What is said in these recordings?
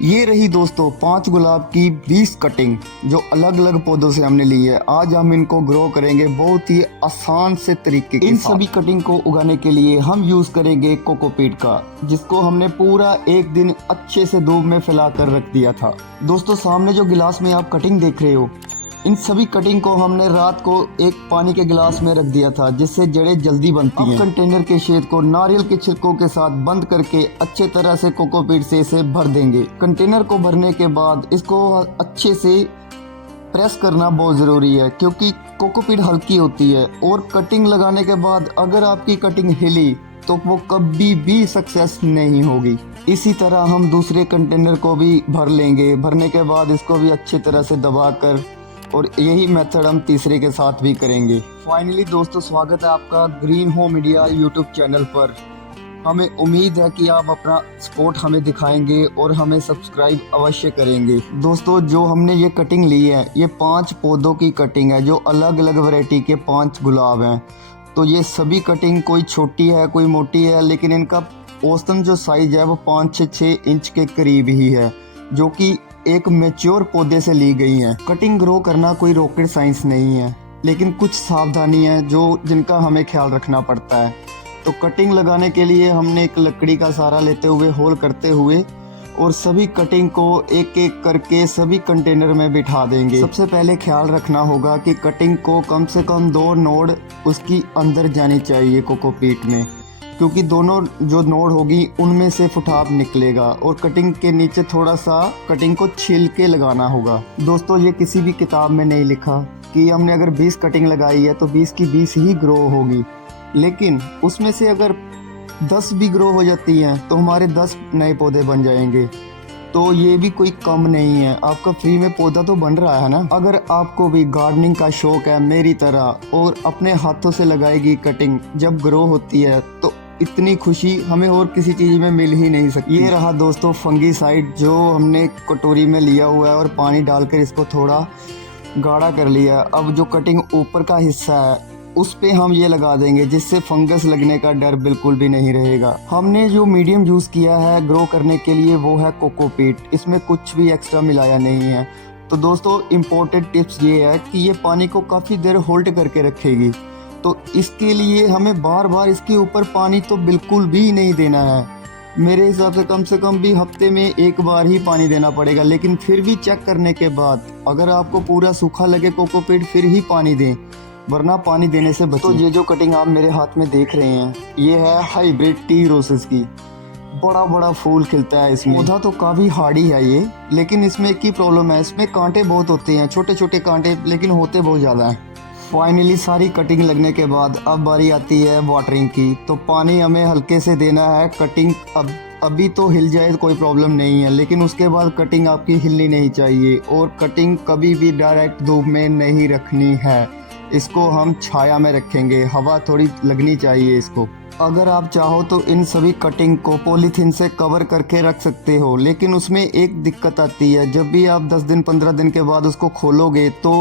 ये रही दोस्तों 5 गुलाब की 20 कटिंग जो अलग अलग पौधों से हमने ली है। आज हम इनको ग्रो करेंगे बहुत ही आसान से तरीके के इन सभी कटिंग को उगाने के लिए हम यूज करेंगे कोकोपीट का, जिसको हमने पूरा एक दिन अच्छे से धूप में फैला कर रख दिया था। दोस्तों सामने जो गिलास में आप कटिंग देख रहे हो, इन सभी कटिंग को हमने रात को एक पानी के गिलास में रख दिया था, जिससे जड़ें जल्दी बनती हैं। अब कंटेनर के छेद को नारियल के छिलकों के साथ बंद करके अच्छे तरह से कोकोपीट से इसे भर देंगे। कंटेनर को भरने के बाद इसको अच्छे से प्रेस करना बहुत ज़रूरी है, क्योंकि कोकोपीट हल्की होती है और कटिंग लगाने के बाद अगर आपकी कटिंग हिली तो वो कभी भी सक्सेस नहीं होगी। इसी तरह हम दूसरे कंटेनर को भी भर लेंगे। भरने के बाद इसको भी अच्छी तरह से दबाकर, और यही मेथड हम तीसरे के साथ भी करेंगे। फाइनली दोस्तों स्वागत है आपका green home India YouTube channel पर। हमें उम्मीद है कि आप अपना सपोर्ट हमें दिखाएंगे और हमें सब्सक्राइब अवश्य करेंगे। दोस्तों जो हमने ये कटिंग ली है, ये 5 पौधों की कटिंग है जो अलग अलग वैरायटी के 5 गुलाब हैं। तो ये सभी कटिंग कोई छोटी है कोई मोटी है, लेकिन इनका औसतन जो साइज है वो 5 से 6 इंच के करीब ही है, जो कि एक मैच्योर पौधे से ली गई हैं। कटिंग ग्रो करना कोई रॉकेट साइंस नहीं है, लेकिन कुछ सावधानी है जिनका हमें ख्याल रखना पड़ता है। तो कटिंग लगाने के लिए हमने एक लकड़ी का सहारा लेते हुए होल करते हुए और सभी कटिंग को एक एक करके सभी कंटेनर में बिठा देंगे। सबसे पहले ख्याल रखना होगा कि कटिंग को कम से कम 2 नोड उसकी अंदर जानी चाहिए कोकोपीट में, क्योंकि दोनों जो नोड होगी उनमें से फुटाव निकलेगा और कटिंग के नीचे थोड़ा सा कटिंग को छील के लगाना होगा। दोस्तों ये किसी भी किताब में नहीं लिखा कि हमने अगर 20 कटिंग लगाई है तो 20 की 20 ही ग्रो होगी, लेकिन उसमें से अगर 10 भी ग्रो हो जाती हैं तो हमारे 10 नए पौधे बन जाएंगे। तो ये भी कोई कम नहीं है, आपका फ्री में पौधा तो बन रहा है ना। अगर आपको भी गार्डनिंग का शौक है मेरी तरह और अपने हाथों से लगाएगी कटिंग जब ग्रो होती है, तो इतनी खुशी हमें और किसी चीज़ में मिल ही नहीं सकती। ये रहा दोस्तों फंगीसाइड जो हमने कटोरी में लिया हुआ है और पानी डालकर इसको थोड़ा गाढ़ा कर लिया। अब जो कटिंग ऊपर का हिस्सा है उस पे हम ये लगा देंगे, जिससे फंगस लगने का डर बिल्कुल भी नहीं रहेगा। हमने जो मीडियम यूज़ किया है ग्रो करने के लिए वो है कोकोपीट, इसमें कुछ भी एक्स्ट्रा मिलाया नहीं है। तो दोस्तों इम्पोर्टेंट टिप्स ये है कि ये पानी को काफ़ी देर होल्ड करके रखेगी, तो इसके लिए हमें बार बार इसके ऊपर पानी तो बिल्कुल भी नहीं देना है। मेरे हिसाब से कम भी हफ्ते में एक बार ही पानी देना पड़ेगा, लेकिन फिर भी चेक करने के बाद अगर आपको पूरा सूखा लगे कोकोपीट फिर ही पानी दें, वरना पानी देने से बचें। तो ये जो कटिंग आप मेरे हाथ में देख रहे हैं ये है हाइब्रिड टी रोसेस की। बड़ा बड़ा फूल खिलता है इसमें। पौधा तो काफ़ी हार्डी है ये, लेकिन इसमें एक ही प्रॉब्लम है, इसमें कांटे बहुत होते हैं, छोटे छोटे कांटे, लेकिन होते बहुत ज़्यादा हैं। फाइनली सारी कटिंग लगने के बाद अब बारी आती है वाटरिंग की। तो पानी हमें हल्के से देना है। कटिंग अभी तो हिल जाए तो कोई प्रॉब्लम नहीं है, लेकिन उसके बाद कटिंग आपकी हिलनी नहीं चाहिए और कटिंग कभी भी डायरेक्ट धूप में नहीं रखनी है। इसको हम छाया में रखेंगे, हवा थोड़ी लगनी चाहिए इसको। अगर आप चाहो तो इन सभी कटिंग को पॉलीथीन से कवर करके रख सकते हो, लेकिन उसमें एक दिक्कत आती है, जब भी आप 10 दिन 15 दिन के बाद उसको खोलोगे तो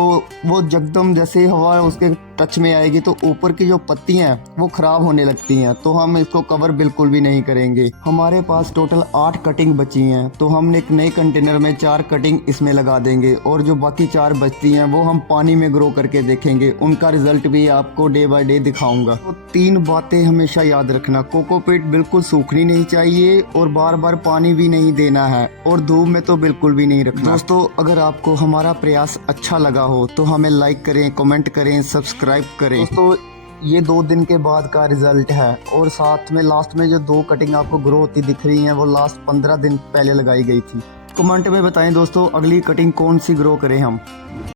वो जगदम जैसे ही हवा उसके टच में आएगी तो ऊपर की जो पत्तियां हैं वो खराब होने लगती हैं। तो हम इसको कवर बिल्कुल भी नहीं करेंगे। हमारे पास टोटल 8 कटिंग बची हैं, तो हम एक नए कंटेनर में 4 कटिंग इसमें लगा देंगे और जो बाकी 4 बचती हैं वो हम पानी में ग्रो करके देखेंगे। उनका रिजल्ट भी आपको डे बाय डे दिखाऊंगा। तो 3 बातें हमेशा याद रखना, कोकोपीट बिल्कुल सूखनी नहीं चाहिए और बार बार पानी भी नहीं देना है और धूप में तो बिल्कुल भी नहीं रखना। दोस्तों अगर आपको हमारा प्रयास अच्छा लगा हो तो हमें लाइक करें, कमेंट करें, सब्सक्राइब करें। दोस्तों ये 2 दिन के बाद का रिजल्ट है और साथ में लास्ट में जो 2 कटिंग आपको ग्रो होती दिख रही हैं वो लास्ट 15 दिन पहले लगाई गई थी। कमेंट में बताएं दोस्तों अगली कटिंग कौन सी ग्रो करें हम।